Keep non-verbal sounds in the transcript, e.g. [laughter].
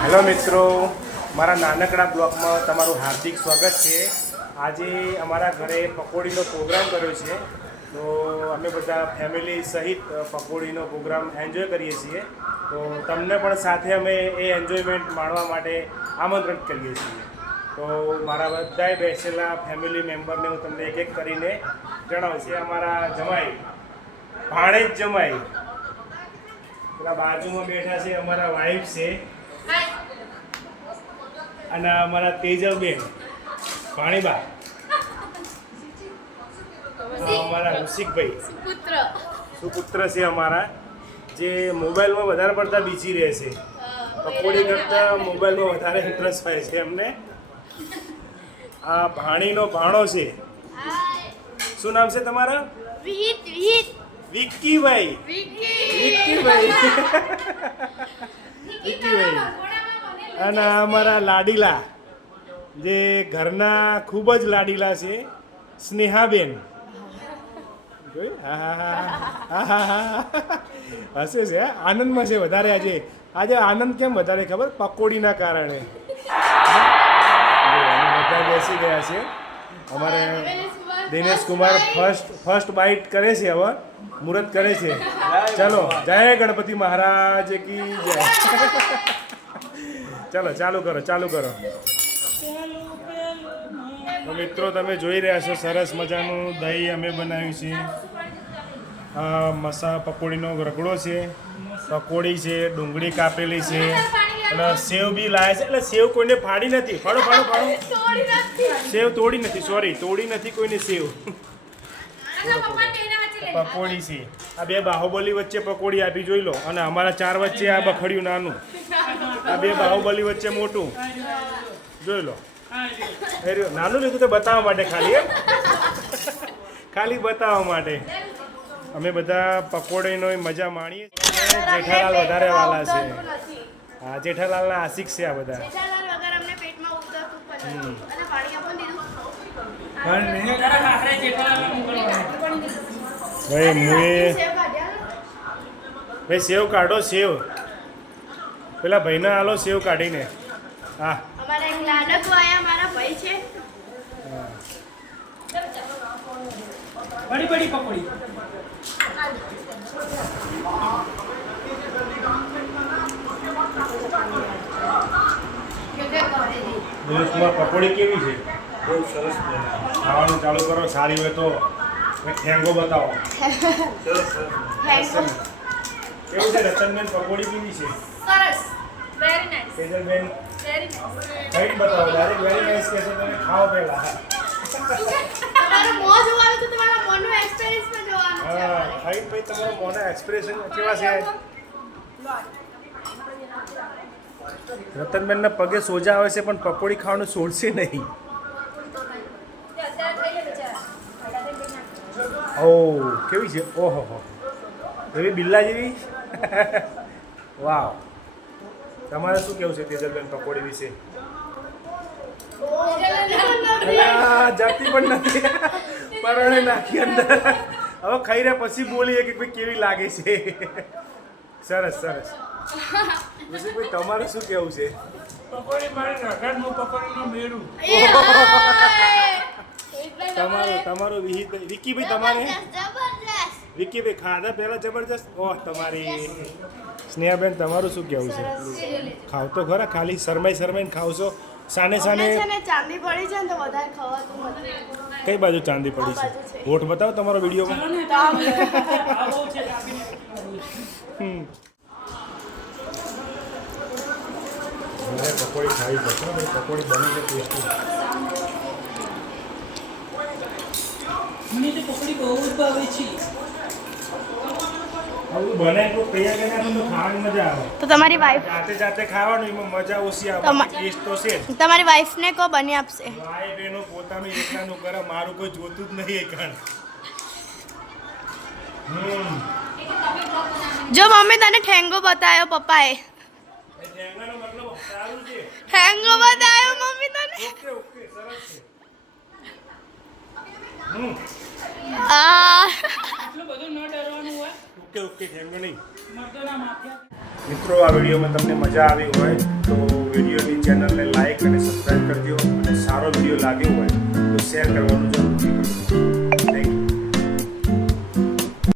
Hello મિત્રો, મારા નાનકડા બ્લોગમાં તમારું હાર્દિક સ્વાગત છે. આજે અમારા ઘરે પકોડીનો પ્રોગ્રામ કર્યો છે. તો અમે બધા ફેમિલી સહિત પકોડીનો પ્રોગ્રામ એન્જોય કરીએ છીએ. તો તમને પણ સાથે અમે એ એન્જોયમેન્ટ માણવા માટે આમંત્રણ કરીએ છીએ. તો મારા બધાય બેસેલા ફેમિલી મેમ્બરને હું તમને એક એક કરીને જણાવું છે અમારા જમાઈ, ભાણેજ જમાઈ. પેલા બાજુમાં બેઠા છે, અમારા વાઈફ છે. અને અમારા તેજલબેન. ભાણીબા. અમારા ઋષિકભાઈ. પુત્ર સુપુત્ર છે અમારા. જે મોબાઈલમાં વધારે પડતા બીજી રહે છે. પકોડી કરતાં મોબાઈલમાં વધારે ઇન્ટરેસ્ટ હોય છે એમને. આ ભાણીનો ભાણો છે. શું નામ છે તમારા? વિહિત વિહિત. વિક્કીભાઈ. વિકી વિક્કીભાઈ. વિક્કીભાઈ. અને અમારા લાડીલા, જે ઘરના ખૂબ જ લાડીલા છે, સ્નેહાબેન. હશે છે આનંદમાં છે વધારે આજે. આજે આનંદ કેમ વધારે ખબર? પકોડીના કારણે. બધા બેસી ગયા છે અમારે Dinesh Kumar first first bite કરે છે હવે. મુહૂર્ત કરે છે. ચલો, જય ગણપતિ મહારાજ કી જય. ચાલો, ચાલુ કરો ચાલુ કરો. તો મિત્રો, તમે જોઈ રહ્યા છો, સરસ મજાનું દહીં અમે બનાવ્યું છે. આ મસા પકોડીનો રગડો છે, પકોડી છે, ડુંગળી કાપેલી છે, અને સેવ બી લાયા છે. એટલે સેવ કોઈને ફાડી નથી. ફાડો ફાડો ફાડો. સેવ તોડી નથી સોરી તોડી નથી કોઈને સેવ. પકોડી છે આ બે બાહુબલી વચ્ચે પકોડી આપી જોઈ લો અને અમારા ચાર વચ્ચે આ બખડ્યું નાનું આ બે બાહુબલી વચ્ચે મોટું જોઈ લો. નાનું લીધું તો બતાવવા માટે ખાલી એમ ખાલી બતાવવા માટે અમે બધા પકોડીનો મજા માણીએ જેઠાલાલ વધારે વાલા છે હા જેઠાલાલના આશિક છે આ બધા જેઠાલાલ વગર અમને પેટમાં ઉતરતું પણ નથી. અને પાણી આપો ને દીધું ભાઈ મુએ સેવ ભાઈ સેવ કાઢો સેવ. પેલા ભાઈના હાલો સેવ કાઢીને. હા. અમારા એક લાડકો આયા મારા ભાઈ છે. બડી બડી પકોડી. પકોડી કેવી છે? બહુ સરસ ખાવાનું ચાલુ કરો સારી હોય તો. ઠેંગો બતાવો થેન્ક કેવું છે રતનબેન પકોડી કેવી છે? સરસ. Very nice Tejalben very nice કઈ બતાવો ડાયરેક્ટ વેરી કહે છે તમે ખાઓ પહેલા. તમારો મો જોવાનું તો તમારા મોનો એક્સપિરિયન્સ પણ જોવાનું છે હા અમારે. ભાઈ તમારો મોનો એક્સપ્રેશન કેવા છે? રતનબેનના પગે સોજા આવે છે પણ પકોડી ખાવાનું છોડશે નહીં. ઓ કેવી છે? ઓહો હો. એવી બિલ્લા જેવી? [laughs] વાવ. તમારે શું કેવું છે તેજલબેન પકોડી વિશે? જાતિ જાતી પણ નથી. [laughs] પરણે નાખી અંદર. હવે ખાઈ રહ્યા પછી બોલીએ કે ભાઈ કેવી લાગે છે. [laughs] સરસ સરસ. ઋષિભાઈ તમારે શું કેવું છે? પકોડી મારી રગડનું પકોડીનું મેળું. તમારું તમારું વિહિત વિકીભાઈ તમારે જબરદસ્ત વિકીભાઈ ખાધા પહેલા જબરજસ્ત? ઓહ તમારી સ્નેહાબેન તમારું શું કેવું છે? ખાવ તો ખરા ખાલી શરમાઈ શરમાઈને ખાવશો. સાને સાને ચાંદી પડી છે ને તો વધારે ખવાતું કઈ બાજુ ચાંદી પડી છે? હોઠ બતાવો તમારો વિડીયોમાં પકોડી ખાવી પડશે પકોડી બની છે ટેસ્ટી. મને તો પકોડી બહુ જ ભાવે છે. તો તમારી વાઈફ જાતે જાતે ખાવાનું એમાં મજા ઓછી આવે. ટેસ્ટ તો છે જ. તમારી વાઈફને કો બની આપશે? ભાઈ બહેનો પોતાનું એકલાનું કરે મારું કોઈ જોતું જ નહીં એકણ. જો મમ્મી તને ઠેંગો બતાવ્યો પપ્પાએ. એ ઠેંગાનો મતલબ સારું છે. ઠેંગો બતાવ્યો મમ્મી તને. ઓકે ઓકે સરસ છે હમ આ આટલું બધું ન ડરવાનું હોય નહીં. મિત્રો આ વિડીયોમાં તમને મજા આવી હોય તો વિડીયોની ચેનલને લાઇક અને સબસ્ક્રાઈબ કરજો અને સારો વીડિયો લાગ્યો હોય તો શેર કરવાનું જરૂર